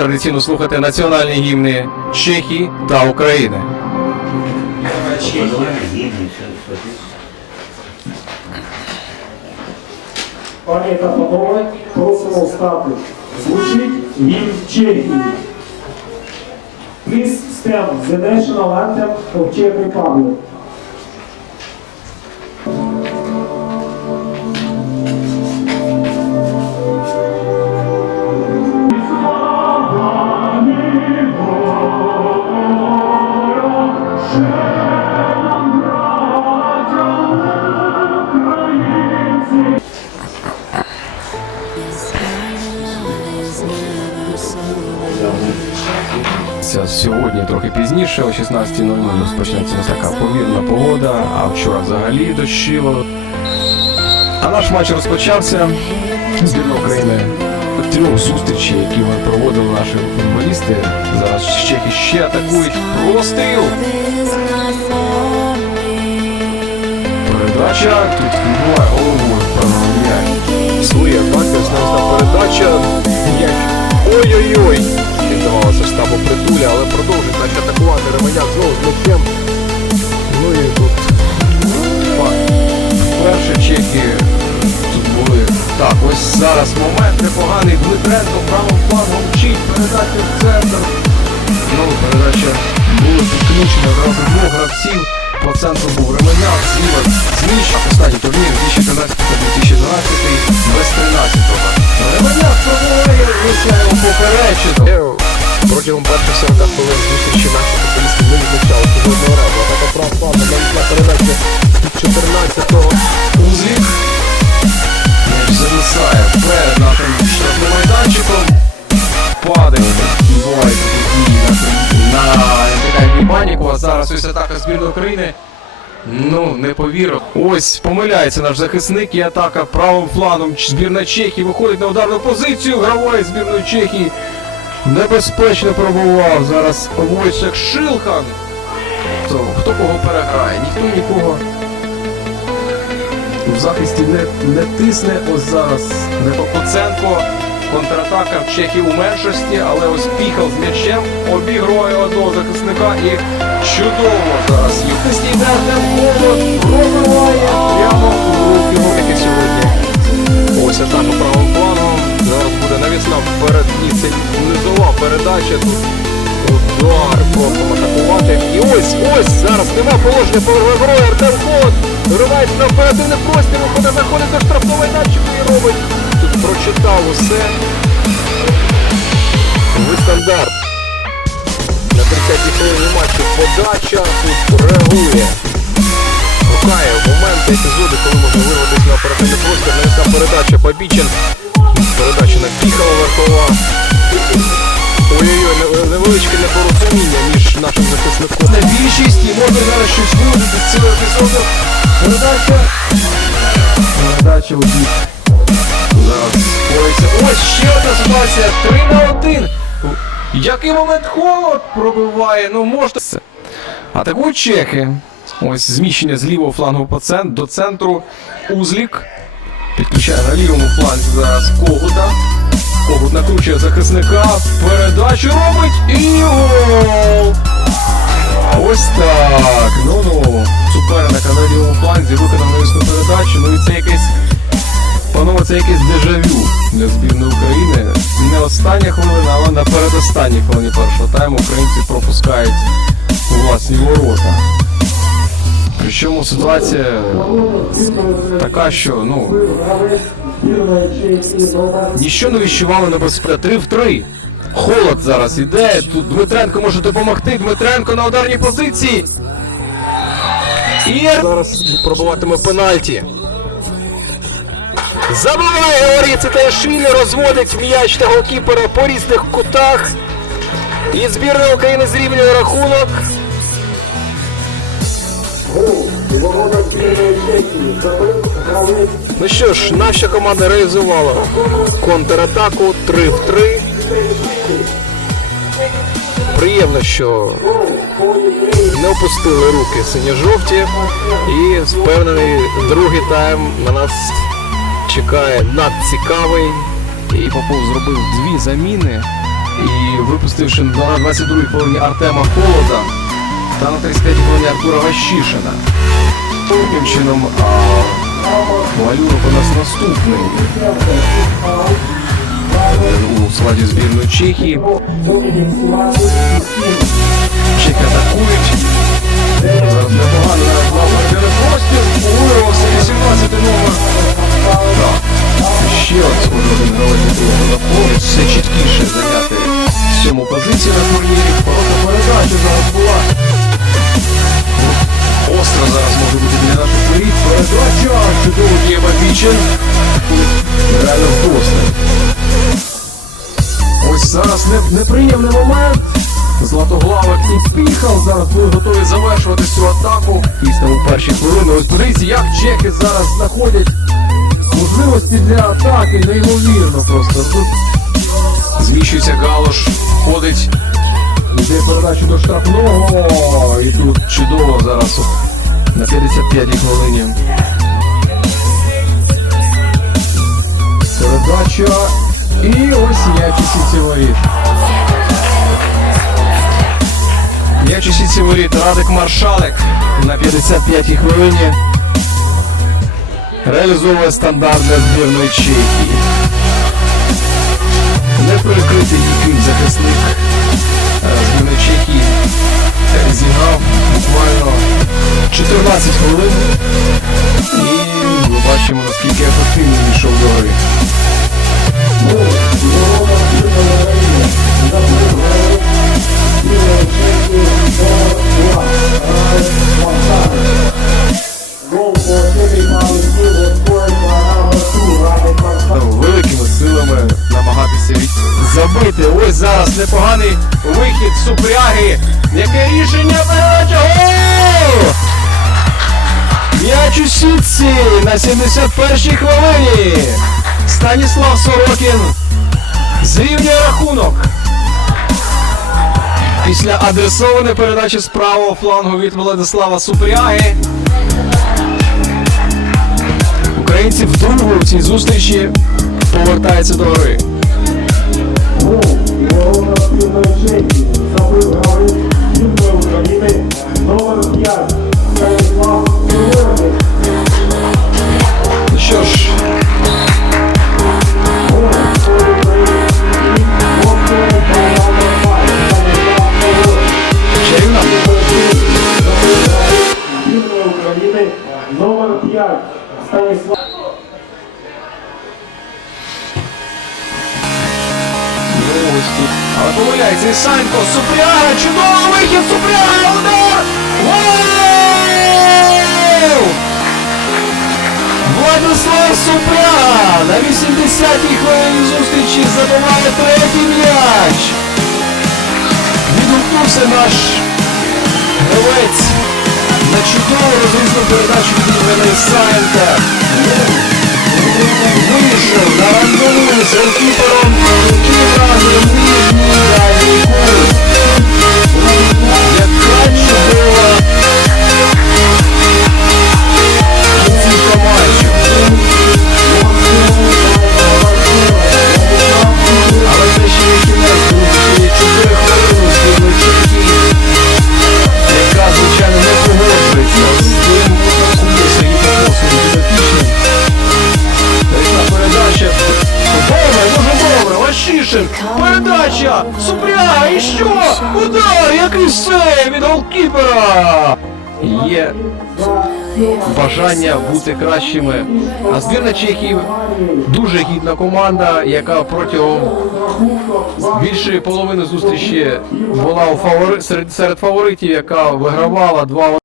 традиційно слухати національні гімни Чехії та України. Пані та панове, просимо встати. Звучить гімн Чехії. Please stand the national anthem of Czech Republic. Пізніше, о 16.00 розпочнеться така повірна погода, а вчора взагалі дощило. А наш матч розпочався. Збірна України трьох зустрічей, які ми проводили наші футболісти. Зараз чехи ще атакують. Простріл! Передача тут відбуває головою Своє так, ясна передача. Ой-ой-ой. Він штабу притуля, але продовжить наче атакувати Ременяк знову з м'ячем. Ну і тут факт. Перші чеки тут були. Так, ось зараз момент непоганий. Дмитренко правим флангом вчить передачу в центр. Ну, передача була підключена одразу двох гравців. По центру був Ременяк, зліва Зміч. Останній турнір 2013-2012 без 13-го. НТК Зараз ось атака збірної України. Ну, не повірив. Ось помиляється наш захисник і атака правим фланом. Збірна Чехії виходить на ударну позицію. Гравець збірної Чехії небезпечно пробував. Зараз Войсек Шилхан. То хто кого переграє? Ніхто нікого в захисті не, не тисне. Ось зараз Непокоценко. Контратака в Чехів у меншості, але ось піхав з м'ячем, обігрує одного захисника і чудово зараз Артем Холод пробиває прямо у руки сьогодні. Ось атака правим планом. Зараз буде навісна вперед. Ні, це низова передача. Тут удар просто атакувати. І ось, ось, зараз нема положення поверху грою. Артем Холод виривається на оперативний простір, виходить, заходить до штрафного майданчика і робить. Тут прочитав усе. Ви стандарт. На 30-й хвилині матчу подача тут реагує. Шукає моменти, епізоди, коли можна вирватися на оперативний простір, навісна передача Бабічин. Передача на Піхова верхова. Ой-ой-ой, невеличке непорозуміння між нашим захисником. на більшість і можна зараз щось виводити з цього епізоду. Передача. Передача у бік. Зараз. Ось ще одна ситуація. 3 на 1. Який момент холод пробиває. Ну можна. Атакують чехи. Ось зміщення з лівого флангу по центру до центру. Узлік. Підключає на лівому фланзі зараз Когута. Когут накручує захисника. Передачу робить і гол! Ось так. Ну ну. Суперника на лівому фланзі виконав навісну передачу. Ну і це якесь. Панове, це якесь дежавю для збірної України. Не остання хвилина, але на передостанній хвилині першого тайму українці пропускають у власні ворота. Причому ситуація така, що ну ніщо не відчували небезпеки. 3 в 3. Холод зараз іде. Тут Дмитренко може допомогти. Дмитренко на ударній позиції. І Зараз пробуватиме пенальті. Забиває Георгій Цитаєшвілі, розводить м'яч та голкіпера по різних кутах. І збірна України зрівнює рахунок. Ну що ж, наша команда реалізувала контратаку 3 в 3. Приємно, що не опустили руки синьо-жовті. І впевнений, другий тайм на нас чекає надцікавий. І Попов зробив дві заміни. і випустивши на 22-й хвилині Артема Холода та на 35-й хвилині Артура Ващишина. Таким чином, а, у нас наступний у складі збірної Чехії. Чехи атакують. Зараз непогано зараз Лавр через простір. Вирвався 18 номер. Ще один другого на полі. Все чіткіше зайняти сьому позицію на турнірі. Хороша передача зараз була. Остро зараз може бути для наших воріт. Передача. Чудово діє Бабічен. Реально вдосталь. Ось зараз не, неприємний момент. Златоглавик не спіхав, зараз були готові завершувати цю атаку. Дійсно у перші хвилини. Ось подивіться, як чехи зараз знаходять можливості для атаки, неймовірно просто. Тут зміщується Галош, ходить, йде передачу до штрафного. І тут чудово зараз на 55-й хвилині. Передача. І ось м'яч у сітці воріт. М'яч у воріт. Радик Маршалик на 55-й хвилині. Реалізовує стандарт для збірної Чехії. На 71-й хвилині. Станіслав Сорокін зрівнює рахунок. Після адресованої передачі з правого флангу від Владислава Супряги. Українці вдруге в цій зустрічі повертаються до гравець номер 5 Тут. Але помиляється Санько. Супряга, чудовий вихід, Супряга, удар! Гол! Владислав Супряга на 80-й хвилині зустрічі забиває третій м'яч. Відгукнувся наш гравець на чудову розрізну передачу від Євгена Ісаєнка. Вийшов на рандову з голкіпером Кібразом нижній дальній кут. Є бажання бути кращими. А збірна Чехії дуже гідна команда, яка протягом більшої половини зустрічі була у фавори... серед, фаворитів, яка вигравала 2-1.